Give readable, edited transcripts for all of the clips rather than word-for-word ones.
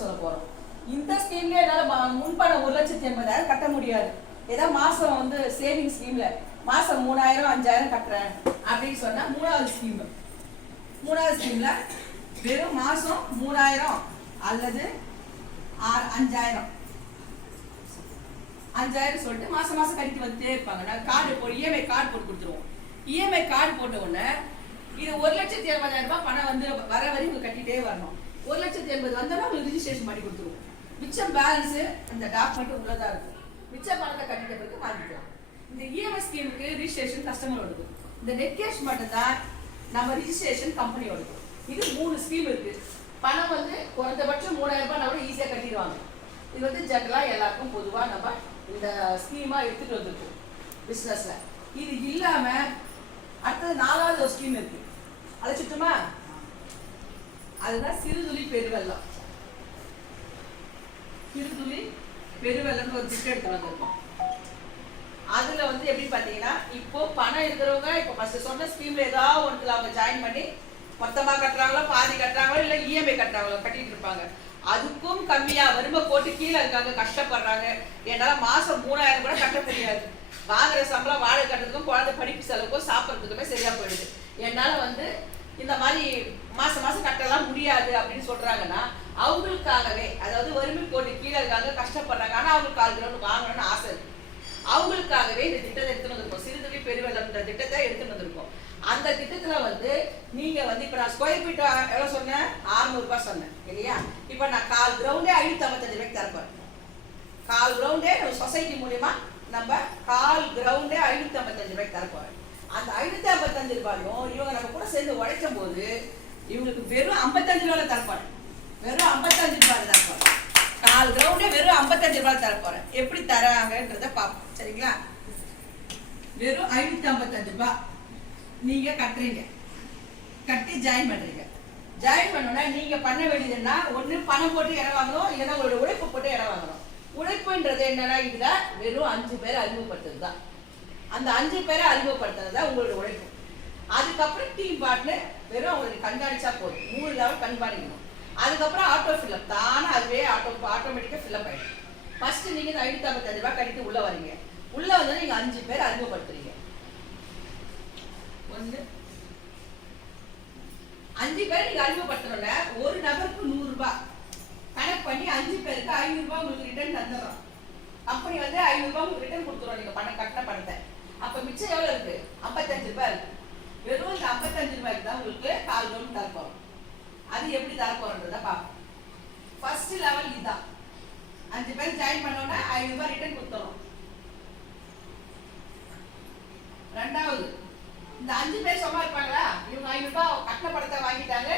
சொல்ல போறோம். இந்த ஸ்கீம்ல என்னால முன்பணம் 1,80,000 கட்ட முடியாது. ஏதோ மாசம் வந்து சேவிங் ஸ்கீம்ல மாசம் 3,000 5,000 கட்டுறேன் அப்படின்னு சொன்னா மூணாவது ஸ்கீம்ல வெறும் மாசம் 3,000 அல்லது 5,000 சொல்லிட்டு மாசம் மாசம் கட்டிட்டு வந்துட்டே இருப்பாங்க. நான் கார்டு போட்டு இஎம்ஐ கார்டு போட்டு கொடுத்துருவோம். இஎம்ஐ கார்டு போட்ட உடனே இது 1,80,000 ரூபாய் பணம் வந்து வர வரைக்கும் கட்டிட்டே வரணும். 1,80,000 வந்தோன்னா உங்களுக்கு ரிஜிஸ்ட்ரேஷன் பண்ணி கொடுத்துருவோம். மிச்சம் பேலன்ஸு அந்த டாக்குமெண்ட் உள்ளதாக இருக்கும். மிச்ச பணத்தை கட்டிட்ட பிறகு வாங்கிக்கலாம். இந்த இஎம்ஐ ஸ்கீமுக்கு ரிஜிஸ்ட்ரேஷன் கஸ்டமரோடது. இந்த நெட் கேஷ் மட்டும் தான் நம்ம ரிஜிஸ்ட்ரேஷன் கம்பெனியோடது. இது 3 ஸ்கீம் இருக்கு. பணம் வந்து குறைந்தபட்சம் 3,000 ரூபாய் கூட ஈஸியாக கட்டிடுவாங்க. இது வந்து ஜென்ரலாக எல்லாருக்கும் பொதுவாக நம்ம இந்த ஸ்கீமாக எடுத்துகிட்டு வந்துருக்கோம் பிஸ்னஸில். இது இல்லாமல் அடுத்தது 4வது ஒரு ஸ்கீம் இருக்கு. அழைச்சிட்டுமா? அதுதான் சிறுதுளி பெருவெள்ளம். சிறுதுளி பெருவெள்ளம்னு ஒரு திட்டம் எடுத்து வந்திருக்கோம். அதுல வந்து எப்படி பாத்தீங்கன்னா, இப்போ பணம் இருக்கிறவங்க இப்போ ஃபர்ஸ்ட் சொன்ன ஸ்கீம்ல ஏதாவது ஒன்றுல அவங்க ஜாயின் பண்ணி மொத்தமா கட்டுறாங்களோ பாதி கட்டுறாங்களோ இல்லை இஎம்ஐ கட்டுறாங்களோ கட்டிட்டு இருப்பாங்க. அதுக்கும் கம்மியா வறுமை போட்டு கீழே இருக்காங்க, கஷ்டப்படுறாங்க. என்னால மாசம் 3,000 கூட கட்ட முடியாது. வாங்குற சம்பளம் வாடகை கட்டுறதுக்கும் குழந்தை படிப்பு செலவுக்கும் சாப்பிட்றதுக்குமே சரியா போயிடுது. என்னால வந்து இந்த மாதிரி மாசம் மாசம் கட்டலாம் முடியாது அப்படின்னு சொல்றாங்கன்னா அவங்களுக்காகவே, அதாவது வறுமை கோட்டு கீழே இருக்காங்க, கஷ்டப்படுறாங்க, ஆனா அவங்களுக்கு 4 கிரவுண்ட் வாங்கணும்னு ஆசை இருக்கு. அவங்களுக்காகவே இந்த திட்டத்தை எடுத்துட்டு வந்திருக்கோம். சிறுதுளி பெருவெள்ளம்ன்ற திட்டத்தை எடுத்துட்டு வந்திருக்கோம். அந்த திட்டத்துல வந்து நீங்க வந்து இப்ப நான் ஸ்கொயர் ஃபீட் எவ்வளவு சொன்னேன்? 600 ரூபாய் சொன்னேன் இல்லையா? இப்ப நான் 1/4 கிரவுண்டே 555 ரூபாய்க்கு தரப்போறேன். 1/4 கிரவுண்டே சொசைட்டி மூலியமா நம்ம 1/4 கிரவுண்டே 555 ரூபாய்க்கு தரப்போறேன். அந்த 555 ரூபாயும் இவங்க நம்ம கூட சேர்ந்து உழைக்கும் போது இவங்களுக்கு வெறும் 55 ரூபாய் தரப்போறேன். வெறும் 55 ரூபாய் தரப்போறேன். 1/4 கிரவுண்டே வெறும் 55 ரூபாய் தரப்போறேன். எப்படி தராங்கன்றத பார்ப்போம். சரிங்களா? வெறும் 555 ரூபாய் நீங்க கட்டுறீங்க, கட்டி ஜாயின் பண்றீங்க. ஜாயின் பண்ணோன்னா நீங்க பண்ண வேண்டியதுன்னா ஒண்ணு பணம் போட்டு இடம் வாங்கணும், இல்லைன்னா உங்களோட உழைப்பு போட்டு இடம் வாங்கணும். உழைப்புன்றது என்னன்னா இதுல வெறும் 5 பேரை அறிமுகப்படுத்துறது தான். அந்த 5 பேரை அறிமுகப்படுத்துறது தான் உங்களோட உழைப்பு. அதுக்கப்புறம் டீம் பார்ட்னர் வெறும் அவங்களுக்கு கண்காணிச்சா போதும். 3 லெவல் கண்காணிக்கணும். அதுக்கப்புறம் ஆட்டோ ஃபில்அப் தானே அதுவே ஆட்டோமேட்டிக்காக ஃபில்அப் ஆகிடும். ஃபர்ஸ்ட் நீங்க 555 ரூபாய் கட்டிட்டு உள்ள வரீங்க. உள்ள வந்து நீங்க 5 பேர் அறிமுகப்படுத்துறீங்க. 5 பேர் நீங்க அறிமுகப்படுத்தணும்னா ஒரு நபருக்கு 100 ரூபாய் கணக்கு பண்ணி 5 பேருக்கு 500 ரூபாய் உங்களுக்கு ரிட்டர்ன் தந்துடும். கம்பெனி வந்து 500 ரூபாய் உங்களுக்கு ரிட்டர்ன் கொடுத்துரும் நீங்க பணம் கட்டின பணத்தை. அப்ப மிச்சம் எவ்வளவு இருக்கு? 55 ரூபாய் இருக்கு. வெறும் இந்த 55 ரூபாய்க்கு தான் உங்களுக்கு 1/4 கிரவுண்ட் தரப்போம். அது எப்படி தரப்போறன்றத பார்ப்போம். ஃபர்ஸ்ட் லெவல் இதுதான். 5 பேர் ஜாயின் பண்ணோம்னா 500 ரூபாய் ரிட்டர்ன் கொடுத்துரும். ரெண்டாவது, இந்த 5 பேர் சும்மா இருப்பாங்களா? இவங்க 500 ரூபாய் கட்டின பணத்தை வாங்கிட்டாங்க,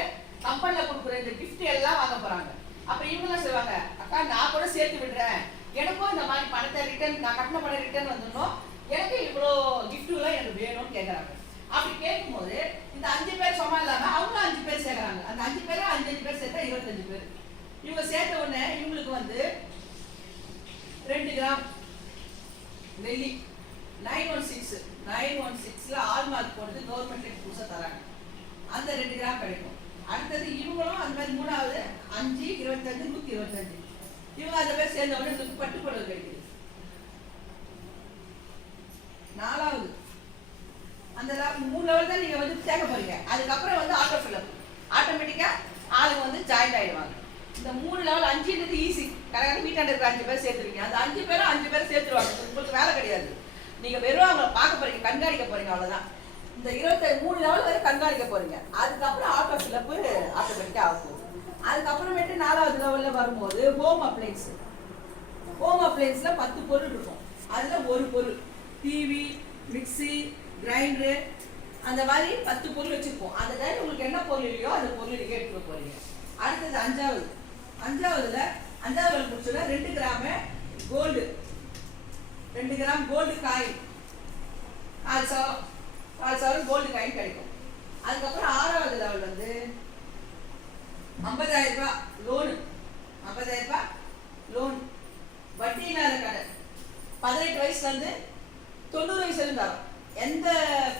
கம்பெனில கொடுக்குற இந்த கிஃப்ட் எல்லாம் வாங்க போறாங்க. அப்ப இவங்க என்ன செய்வாங்க? அக்கா நான் கூட சேர்த்து விடுறேன், எனக்கும் இந்த மாதிரி பணத்தை ரிட்டர்ன், நான் கட்டின பணம் ரிட்டர்ன் வந்துடணும், எனக்கு இவ்வளோ கிஃப்ட்டுலாம் எனக்கு வேணும்னு கேட்கறாங்க. அப்படி கேட்கும்போது இந்த 5 பேர் சும்மா இல்லாம அவங்க 5 பேர் சேர்க்கறாங்க. அந்த 5 பேரை 5 பேர் சேர்த்தா 25 பேர். இவங்க சேர்த்த உடனே இவங்களுக்கு வந்து 2 கிராம் வெள்ளி 916ல ஆல்மார்க் போட்டு கவர்மெண்ட் புதுசா தராங்க. அந்த 2 கிராம் கிடைக்கும். அடுத்தது இவங்களும் அந்த மாதிரி 3வது 5 25 125 இவங்க அந்த பேர் சேர்ந்த உடனே உங்களுக்கு பட்டுப்புடவை கிடைக்குது. 4வது அந்த 3 லெவல் தான் நீங்க வந்து சேர்க்க போறீங்க. அதுக்கப்புறம் வந்து ஆட்டோ ஃபில்அப் ஆட்டோமேட்டிக்கா ஆளுங்க வந்து ஜாயின் ஆயிடுவாங்க. இந்த 3 லெவல் 5ன்றது ஈஸி. கரெக்டாக வீட்டாண்ட இருக்கிற 5 பேர் சேர்த்துருக்கீங்க. அந்த 5 பேரும் 5 பேர் சேர்த்துருவாங்க. உங்களுக்கு வேலை கிடையாது. நீங்க வெறும் அவங்களை பார்க்க போறீங்க, கண்காணிக்க போறீங்க, அவ்வளவுதான். இந்த 23 லெவல் வரை கண்காணிக்க போறீங்க. அதுக்கப்புறம் ஆட்டோ ஃபில்அப் ஆட்டோமேட்டிக்கா ஆகும். அதுக்கப்புறமேட்டு 4வது லெவல்ல வரும்போது ஹோம் அப்ளைன்ஸ். ஹோம் அப்ளைன்ஸ்ல 10 பொருள் இருக்கும். அதுல ஒரு பொருள் டிவி, மிக்சி, கிரைண்டர், அந்த மாதிரி 10 பொருள் வச்சிருப்போம். அந்த டைம் உங்களுக்கு என்ன பொருள் இல்லையோ அந்த பொருள் நீங்க எடுத்துக்க போறீங்க. அடுத்தது 5வது முடிச்சோன்னா 2 gram gold, 2 gram gold coin, 4,000 gold coin கிடைக்கும். அதுக்கப்புறம் 6வது லெவல் வந்து 50,000 ரூபாய் லோனு. 50,000 ரூபாய் லோன், வட்டி இல்லாத கடன். 18 வயசுல இருந்து 90 வயசுல இருந்து தரும். எந்த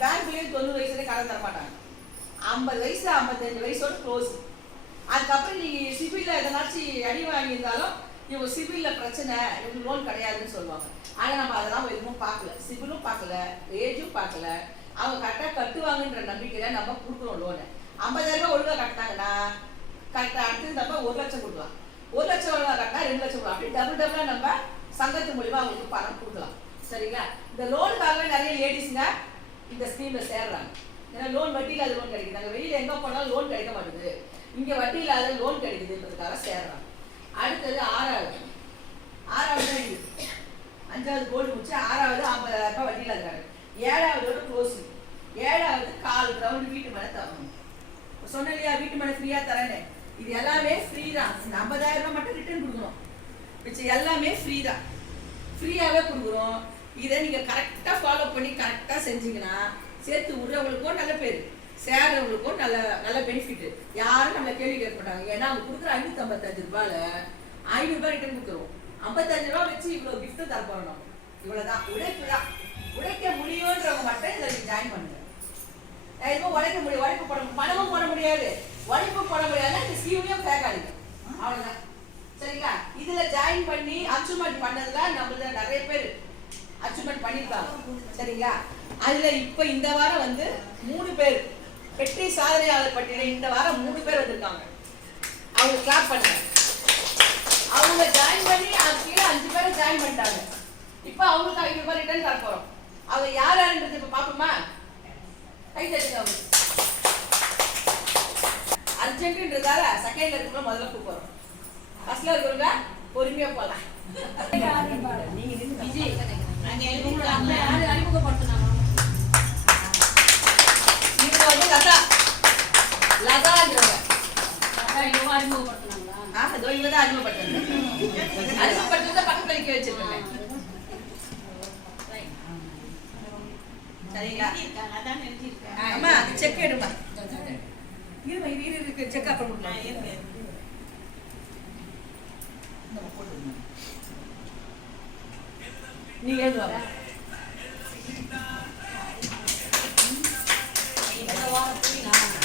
பேங்க்லயும் 90 வயசுல கடன் தர மாட்டாங்க. 50 வயசு 55 வயசோட க்ளோஸ். அது அதுக்கப்புறம் நீங்கள் சிபிலில் எதனாச்சும் அடி வாங்கியிருந்தாலும் இவங்க சிபிலில் பிரச்சனை, இவங்க லோன் கிடையாதுன்னு சொல்லுவாங்க. ஆனால் நம்ம அதெல்லாம் எதுவும் பார்க்கல, சிபிலும் பார்க்கல, ஏஜும் பார்க்கல. அவங்க கரெக்டாக கட்டுவாங்கன்ற நம்பிக்கையில் நம்ம கொடுக்குறோம் லோனை. 50,000 ரூபாய் ஒழுங்காக கட்டினாங்கன்னா கரெக்டாக அடுத்தது நம்ம 1 லட்சம் கொடுக்கலாம். 1 லட்சம் ஒழுங்காக கட்டினா 2 லட்சம் கொடுக்கலாம். அப்படி டபுளாக நம்ம சங்கத்து மூலிமா அவங்களுக்கு பணம் கொடுக்கலாம். சரிங்களா? இந்த லோனுக்காகவே நிறைய லேடிஸுங்க இந்த ஸ்கீமில் சேர்றாங்க. ஏன்னா லோன் வட்டி இல்லாத லோன் கிடைக்குது. நாங்கள் வெளியில் எங்கே போனாலும் லோன் கிடைக்க மாட்டேங்குது, இங்கே வட்டி இல்லாத லோன் கிடைக்குதுன்றதுக்காக சேர்றாங்க. அடுத்தது 6வது தான் இது. 5வது கோல்டு முடிச்சு 6வது 50,000 ரூபாய் வட்டி இல்லாத கடை. 7வதோட க்ளோசிங். 7வது 4 கிரவுண்ட் வீட்டு மேலே தரணும். சொன்ன இல்லையா வீட்டு மேலே ஃப்ரீயாக தரேன்னு, இது எல்லாமே ஃப்ரீ தான். இந்த 50,000 ரூபாய் மட்டும் ரிட்டர்ன் கொடுக்கணும், மிச்சம் எல்லாமே ஃப்ரீ தான், ஃப்ரீயாகவே கொடுக்குறோம். இதை நீங்கள் கரெக்டாக ஃபாலோ பண்ணி கரெக்டாக செஞ்சீங்கன்னா சேர்த்து விடுறவங்களுக்கும் நல்ல பேர், சேர்றவங்களுக்கும் நல்ல நல்ல பெனிஃபிட். யாரும் நம்மளை கேள்வி கேட்க மாட்டாங்க. ஏன்னா அவங்க கொடுக்குற 555 ரூபாயில் 500 ரூபாய் ரிட்டர்ன் கொடுக்குறோம். 55 ரூபா வச்சு இவ்வளோ கிஃப்ட்டு தர போகிறோம். நம்ம இவ்வளோதான் உழைப்பு தான். உழைக்க முடியுன்றவங்க மட்டும் இதில் ஜாயின் பண்ணுங்க. எதுவும் உழைக்க முடியும், உழைப்பு போட பணமும் போட முடியாது, உழைப்பு போட முடியாதுன்னா இந்த ஸ்கீமையும் கேட்காதீங்க. அவ்வளோதான். சரிங்களா? இதில் ஜாயின் பண்ணி அச்சீவ்மெண்ட் பண்ணதுல நம்மள நிறைய பேர் அச்சீவ்மெண்ட் பண்ணியிருக்காங்க. சரிங்களா? அதில் இப்போ இந்த வாரம் வந்து 3 பேர் வெற்றி சாதனையாளர் பட்டியலில் இந்த வாரம் 3 பேர் வந்திருக்காங்க. அவங்க கிளாப் பண்ணுங்க. அவங்க ஜாயின் பண்ணி அது கீழே 5 பேரை ஜாயின் பண்ணிட்டாங்க. இப்போ அவங்களுக்கு 500 ரூபாய் ரிட்டர்ன் தர போகிறோம். அவங்க யார் யாருன்றது இப்போ பார்ப்போமா? கை தட்டுங்க. அவங்க அர்ஜென்ட்ன்றதால செகண்ட்ல இருக்கிற முதல்ல கூப்பிடுறோம். ஃபர்ஸ்ட்ல இருக்கிறவங்க பொறுமையாக போகலாம். நீங்க விஜய் அறிமுகப்படுத்தினாங்க. இவங்க வந்து லதா லதான்றவங்க இவங்க அறிமுகப்படுத்தினாங்களா? இதோ இவங்க தான் அறிமுகப்படுத்துறாங்க. அறிமுகப்படுத்துறத பக்கத்துல நிக்க வச்சிருக்காங்க. சரிங்களா? அம்மா செக் எடுமா. இருக்கு செக் அப்புறம் கொடுக்கலாம். நீங்க எழுதுவாங்க.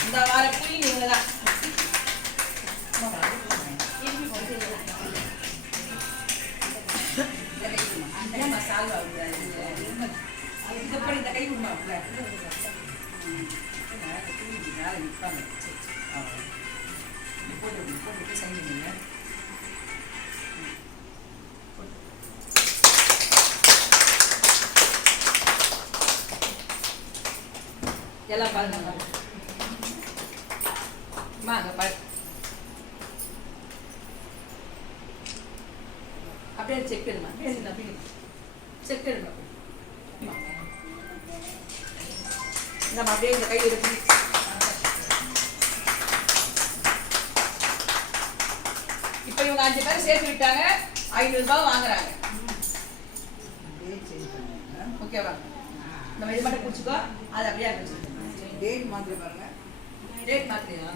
இந்த வார புள்ளி நீங்க தான். மசாலா இதுப்படி இந்த கை கொடுமாப்ல போட்டு செஞ்சீங்க. எல்லாம் பாருங்க. வாங்க பாரு. அப்படியே செக் எடுமா. செக் எடுமா. நம்ம அப்படியே இந்த கை எடுத்து இப்போ இவங்க 5 பேரை சேர்த்து விட்டாங்க. 500 ரூபாய் வாங்குறாங்க. ஓகேவா? நம்ம இது மட்டும் குடிச்சுக்கோ. அது அப்படியே வச்சுக்கோ. டேட் மாத்திரை பாருங்க. டேட் மாத்திரையா?